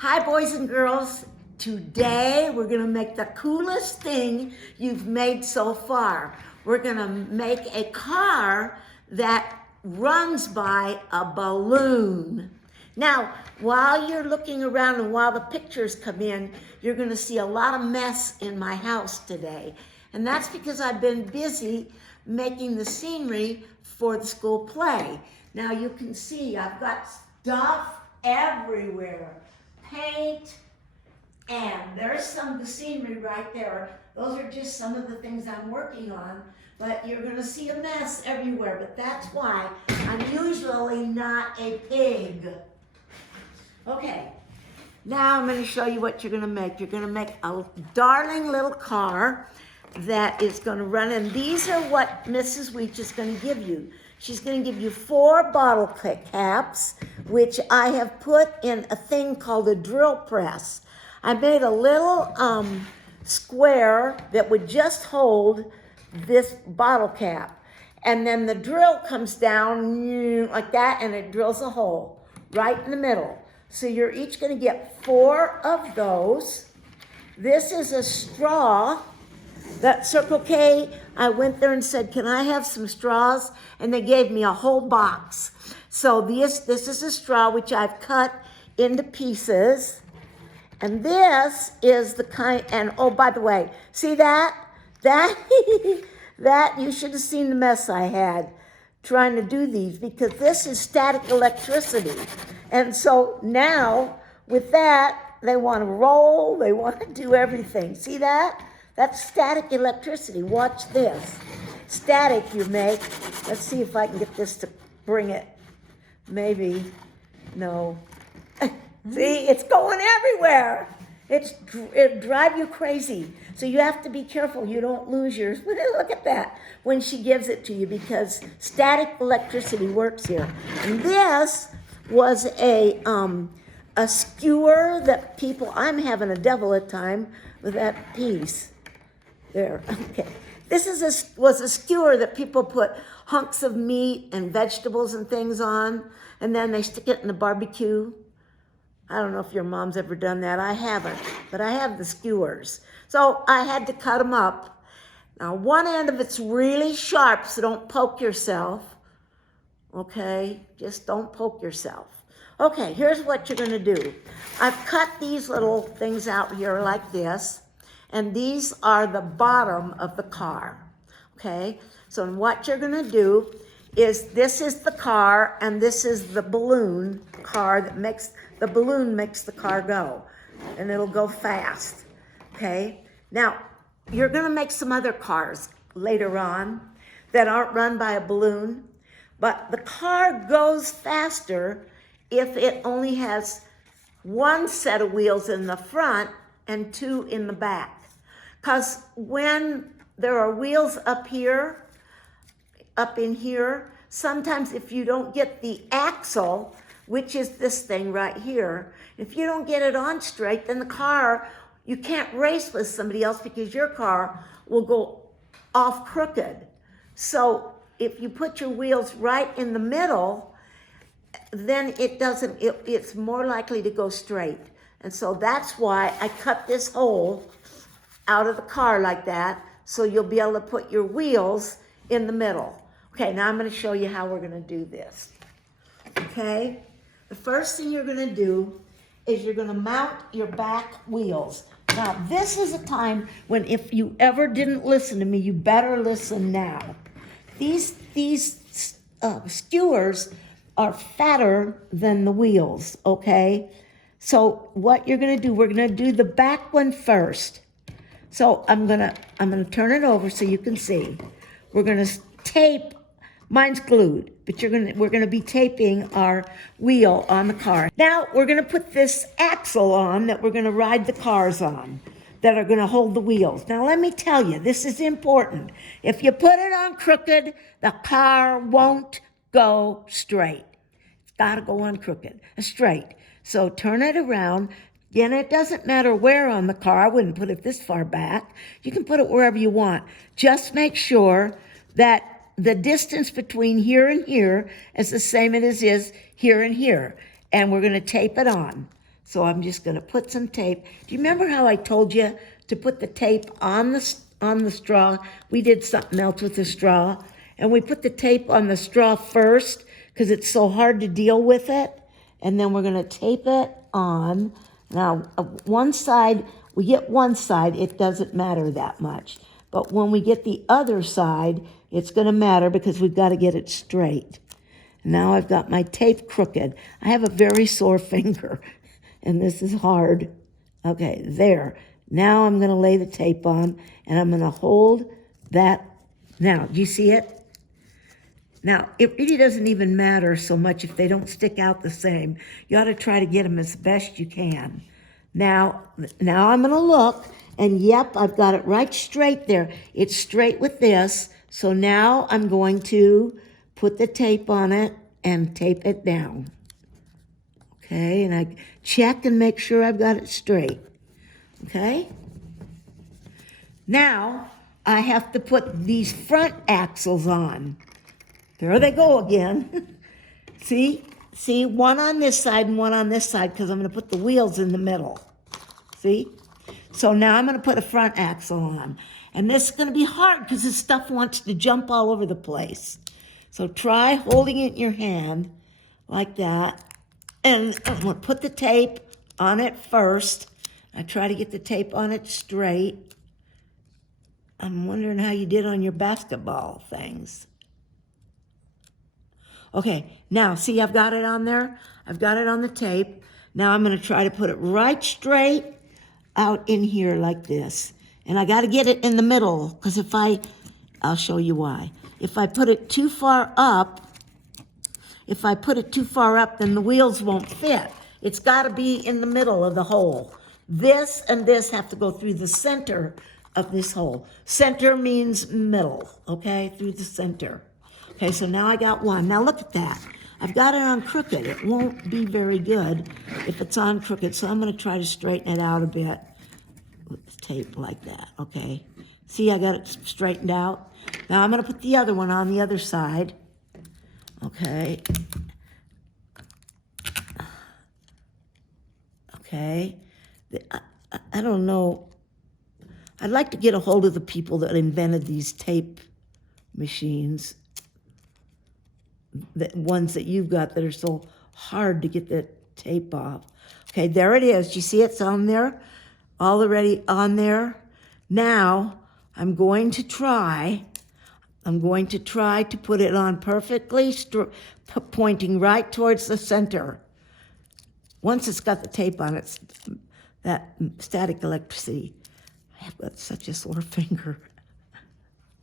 Hi, boys and girls. Today, we're gonna make the coolest thing you've made so far. We're gonna make a car that runs by a balloon. Now, while you're looking around and while the pictures come in, you're gonna see a lot of mess in my house today. And that's because I've been busy making the scenery for the school play. Now you can see I've got stuff everywhere. Paint, and there's some of the scenery right there. Those are just some of the things I'm working on, but you're gonna see a mess everywhere, but that's why I'm usually not a pig. Okay, now I'm gonna show you what you're gonna make. You're gonna make a darling little car that is gonna run, and these are what Mrs. Weech is gonna give you. She's gonna give you 4 bottle caps, which I have put in a thing called a drill press. I made a little square that would just hold this bottle cap. And then the drill comes down like that, and it drills a hole right in the middle. So you're each gonna get 4 of those. This is a straw. That Circle K, I went there and said, can I have some straws? And they gave me a whole box. So this is a straw which I've cut into pieces. And this is the kind, and oh, by the way, see that? That you should have seen the mess I had trying to do these, because this is static electricity. And so now with that, they want to roll, they want to do everything. See that? That's static electricity. Watch this. Static you make. Let's see if I can get this to bring it. Maybe. No. See, it's going everywhere. It drive you crazy. So you have to be careful you don't lose yours. Look at that when she gives it to you, because static electricity works here. And this was a skewer that people, I'm having a devil a time with that piece. There, okay. This was a skewer that people put hunks of meat and vegetables and things on, and then they stick it in the barbecue. I don't know if your mom's ever done that. I haven't, but I have the skewers. So I had to cut them up. Now, one end of it's really sharp, so don't poke yourself. Okay, just don't poke yourself. Okay, here's what you're gonna do. I've cut these little things out here like this. And these are the bottom of the car, okay? So what you're gonna do is, this is the car, and this is the balloon car that makes the car go, and it'll go fast, okay? Now, you're gonna make some other cars later on that aren't run by a balloon, but the car goes faster if it only has 1 set of wheels in the front and 2 in the back. Because when there are wheels up here, up in here, sometimes if you don't get the axle, which is this thing right here, if you don't get it on straight, then the car, you can't race with somebody else because your car will go off crooked. So if you put your wheels right in the middle, then it's more likely to go straight. And so that's why I cut this hole out of the car like that, so you'll be able to put your wheels in the middle. Okay, now I'm gonna show you how we're gonna do this. Okay, the first thing you're gonna do is you're gonna mount your back wheels. Now, this is a time when, if you ever didn't listen to me, you better listen now. These skewers are fatter than the wheels, okay? So what you're gonna do, we're gonna do the back one first. So I'm gonna turn it over so you can see. We're gonna tape, mine's glued, but we're gonna be taping our wheel on the car. Now we're gonna put this axle on that we're gonna ride the cars on, that are gonna hold the wheels. Now let me tell you, this is important. If you put it on crooked, the car won't go straight. It's gotta go on crooked, straight. So turn it around. Again, it doesn't matter where on the car. I wouldn't put it this far back. You can put it wherever you want. Just make sure that the distance between here and here is the same as it is here and here. And we're gonna tape it on. So I'm just gonna put some tape. Do you remember how I told you to put the tape on the straw? We did something else with the straw, and we put the tape on the straw first because it's so hard to deal with it. And then we're gonna tape it on. Now, one side, we get one side, it doesn't matter that much. But when we get the other side, it's gonna matter because we've gotta get it straight. Now I've got my tape crooked. I have a very sore finger, and this is hard. Okay, there. Now I'm gonna lay the tape on, and I'm gonna hold that. Now, do you see it? Now, it really doesn't even matter so much if they don't stick out the same. You ought to try to get them as best you can. Now I'm gonna look, and yep, I've got it right straight there. It's straight with this, so now I'm going to put the tape on it and tape it down. Okay, and I check and make sure I've got it straight. Okay? Now, I have to put these front axles on. There they go again. See, one on this side and one on this side because I'm going to put the wheels in the middle. See? So now I'm going to put a front axle on. And this is going to be hard because this stuff wants to jump all over the place. So try holding it in your hand like that. And I'm going to put the tape on it first. I try to get the tape on it straight. I'm wondering how you did on your basketball things. Okay, now see I've got it on there. I've got it on the tape. Now I'm going to try to put it right straight out in here like this. And I got to get it in the middle because I'll show you why. If I put it too far up, then the wheels won't fit. It's got to be in the middle of the hole. This and this have to go through the center of this hole. Center means middle, okay, through the center. Okay, so now I got one. Now look at that. I've got it on crooked. It won't be very good if it's on crooked, so I'm going to try to straighten it out a bit with the tape like that, okay? See, I got it straightened out. Now I'm going to put the other one on the other side, okay? Okay. I don't know. I'd like to get a hold of the people that invented these tape machines. The ones that you've got that are so hard to get the tape off. Okay, there it is. Do you see it's on there? Already on there. Now, I'm going to try to put it on perfectly, pointing right towards the center. Once it's got the tape on it, that static electricity. I have got such a sore finger.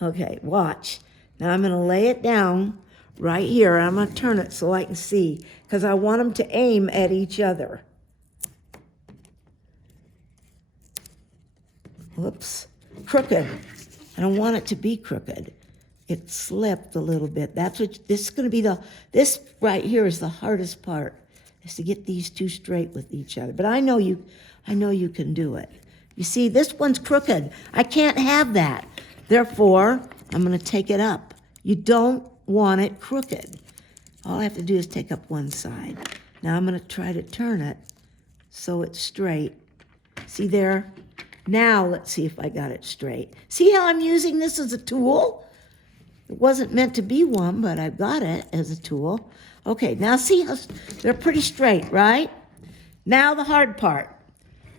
Okay, watch. Now I'm going to lay it down right here. I'm going to turn it so I can see because I want them to aim at each other. Whoops. Crooked. I don't want it to be crooked. It slipped a little bit. That's what this is going to be. This right here is the hardest part, is to get these two straight with each other. But I know you can do it. You see, this one's crooked. I can't have that. Therefore, I'm going to take it up. You don't want it crooked. All I have to do is take up one side. Now I'm going to try to turn it so it's straight. See there? Now let's see if I got it straight. See how I'm using this as a tool? It wasn't meant to be one, but I've got it as a tool. Okay, now see how they're pretty straight, right? Now the hard part.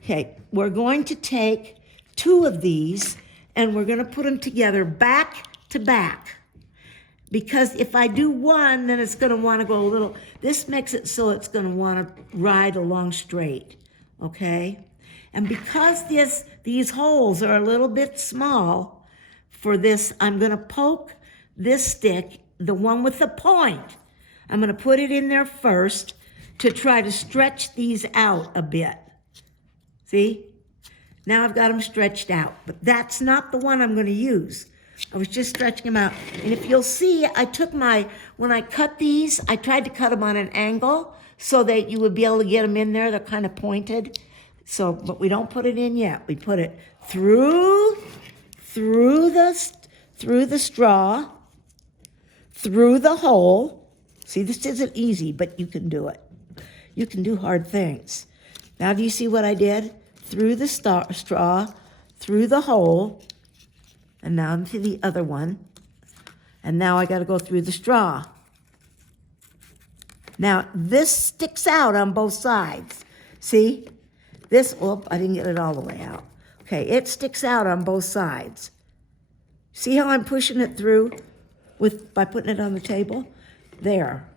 Okay, we're going to take two of these and we're going to put them together back to back. Because if I do one, then it's going to want to go a little, this makes it so it's going to want to ride along straight, okay? And because these holes are a little bit small for this, I'm going to poke this stick, the one with the point. I'm going to put it in there first to try to stretch these out a bit. See? Now I've got them stretched out, but that's not the one I'm going to use. I was just stretching them out. And if you'll see, when I cut these, I tried to cut them on an angle so that you would be able to get them in there. They're kind of pointed. So, but we don't put it in yet. We put it through the straw, through the hole. See, this isn't easy, but you can do it. You can do hard things. Now do you see what I did? Through the straw, through the hole, and now into the other one. And now I gotta go through the straw. Now this sticks out on both sides. See? This, I didn't get it all the way out. Okay, it sticks out on both sides. See how I'm pushing it through by putting it on the table? There.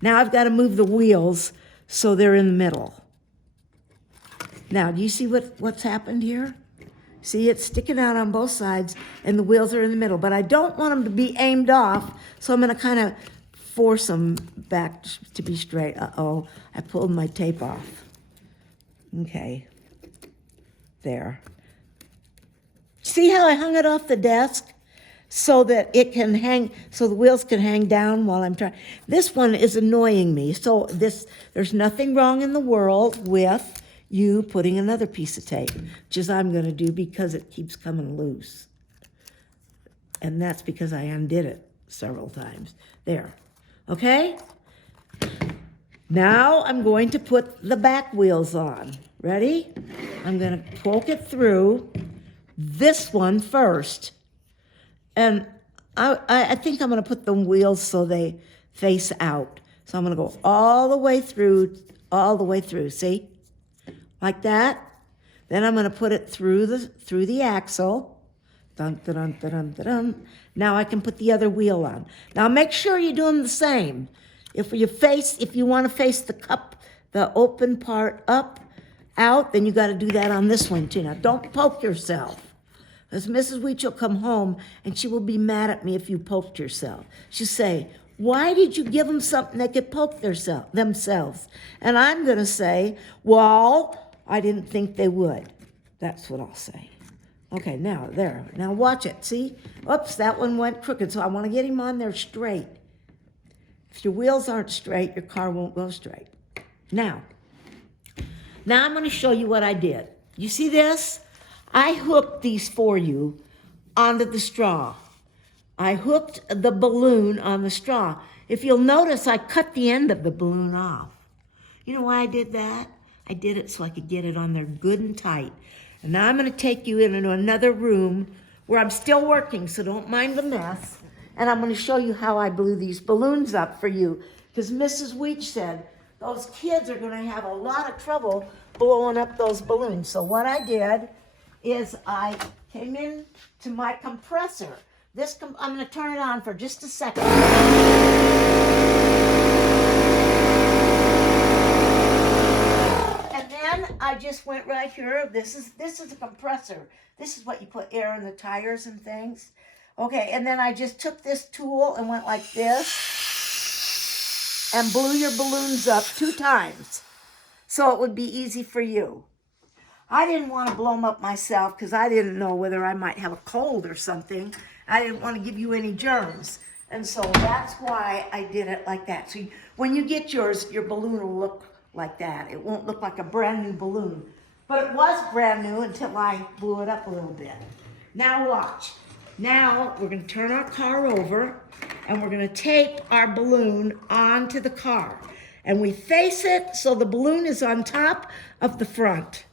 Now I've got to move the wheels so they're in the middle. Now, do you see what's happened here? See, it's sticking out on both sides and the wheels are in the middle, but I don't want them to be aimed off, so I'm going to kind of force them back to be straight. Uh-oh, I pulled my tape off. Okay, there. See how I hung it off the desk so that it can hang, so the wheels can hang down while I'm trying. This one is annoying me, so there's nothing wrong in the world with you putting another piece of tape, which is I'm gonna do because it keeps coming loose. And that's because I undid it several times. There, okay? Now I'm going to put the back wheels on. Ready? I'm gonna poke it through this one first. And I think I'm gonna put the wheels so they face out. So I'm gonna go all the way through, see? Like that. Then I'm gonna put it through the axle. Dun, dun, dun, dun, dun, dun. Now I can put the other wheel on. Now make sure you do them the same. If you want to face the cup, the open part up, out, then you got to do that on this one too. Now don't poke yourself, because Mrs. Weech will come home and she will be mad at me if you poked yourself. She'll say, why did you give them something they could poke themselves? And I'm going to say, well, I didn't think they would. That's what I'll say. Okay, now there. Now watch it. See? Oops, that one went crooked, so I want to get him on there straight. If your wheels aren't straight, your car won't go straight. Now I'm going to show you what I did. You see this? I hooked these for you onto the straw. I hooked the balloon on the straw. If you'll notice, I cut the end of the balloon off. You know why I did that? I did it so I could get it on there good and tight. And now I'm going to take you into another room where I'm still working, so don't mind the mess. And I'm going to show you how I blew these balloons up for you. Because Mrs. Weech said those kids are going to have a lot of trouble blowing up those balloons. So what I did is I came in to my compressor. I'm going to turn it on for just a second. And then I just went right here. This is a compressor. This is what you put air in the tires and things. Okay, and then I just took this tool and went like this and blew your balloons up 2 times so it would be easy for you. I didn't want to blow them up myself because I didn't know whether I might have a cold or something. I didn't want to give you any germs. And so that's why I did it like that. So when you get yours, your balloon will look like that. It won't look like a brand new balloon. But it was brand new until I blew it up a little bit. Now watch. Now we're going to turn our car over and we're going to tape our balloon onto the car. And we face it so the balloon is on top of the front.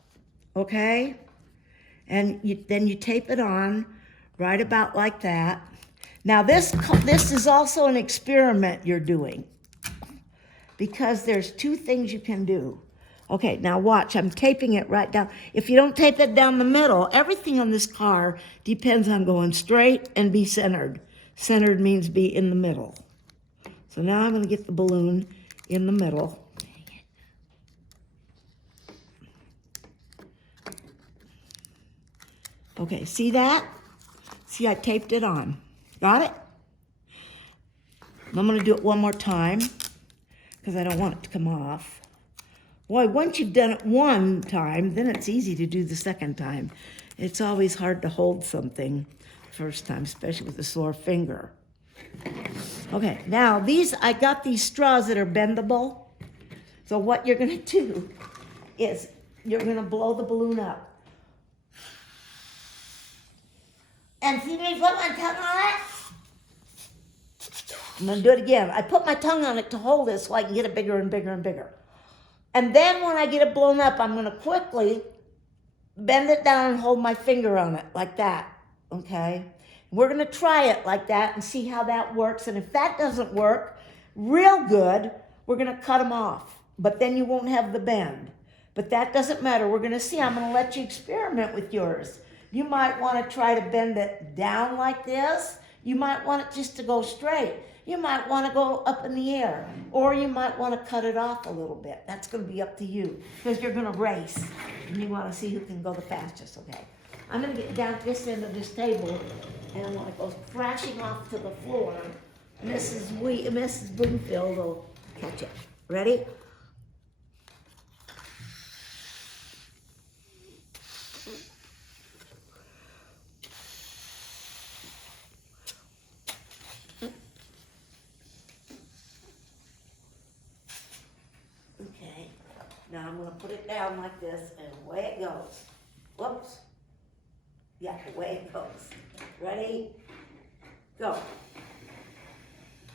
Okay? And then you tape it on right about like that. Now this is also an experiment you're doing because there's 2 things you can do. Okay, now watch, I'm taping it right down. If you don't tape it down the middle, everything on this car depends on going straight and be centered. Centered means be in the middle. So now I'm gonna get the balloon in the middle. Okay, see that? See, I taped it on. Got it? I'm gonna do it one more time because I don't want it to come off. Boy, once you've done it one time, then it's easy to do the second time. It's always hard to hold something first time, especially with a sore finger. Okay, now I got these straws that are bendable. So what you're gonna do is you're gonna blow the balloon up. And see me put my tongue on it? I'm gonna do it again. I put my tongue on it to hold it so I can get it bigger and bigger and bigger. And then when I get it blown up, I'm gonna quickly bend it down and hold my finger on it like that, okay? We're gonna try it like that and see how that works. And if that doesn't work real good, we're gonna cut them off. But then you won't have the bend. But that doesn't matter. We're gonna see. I'm gonna let you experiment with yours. You might wanna try to bend it down like this. You might want it just to go straight. You might wanna go up in the air. Or you might wanna cut it off a little bit. That's gonna be up to you because you're gonna race. And you wanna see who can go the fastest, okay? I'm gonna get down this end of this table and when it goes crashing off to the floor, Mrs. Bloomfield will catch it. Ready? Okay, now I'm gonna put it down like this and away it goes. Whoops. Yeah, away it goes. Ready? Go.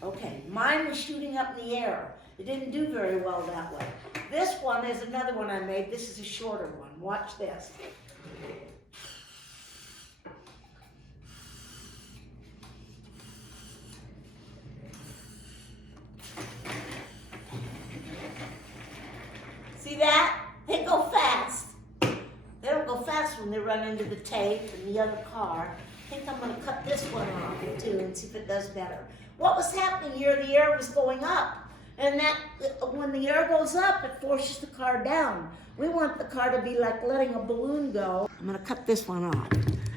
Okay, mine was shooting up in the air. It didn't do very well that way. This one is another one I made. This is a shorter one. Watch this. See that? They go fast. They don't go fast when they run into the tape and the other car. I think I'm going to cut this one off too and see if it does better. What was happening here, the air was going up. And that, when the air goes up, it forces the car down. We want the car to be like letting a balloon go. I'm going to cut this one off.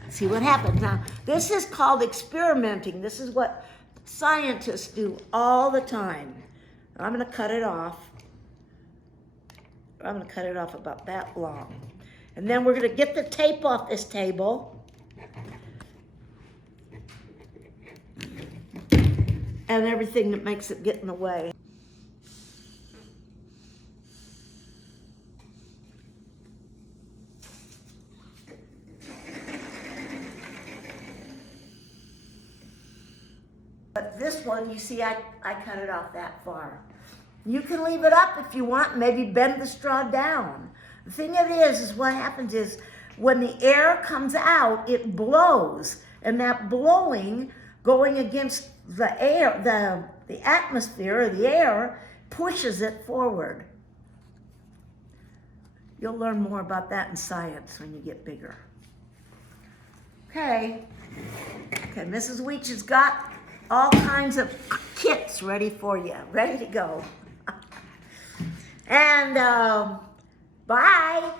See what happens. Now, this is called experimenting. This is what scientists do all the time. I'm going to cut it off. I'm going to cut it off about that long. And then we're going to get the tape off this table. And everything that makes it get in the way. But this one, you see, I cut it off that far. You can leave it up if you want, maybe bend the straw down. The thing of it is what happens is when the air comes out, it blows. And that blowing going against the air, the atmosphere or the air, pushes it forward. You'll learn more about that in science when you get bigger. Okay, Mrs. Weech has got all kinds of kits ready for you, ready to go. And bye.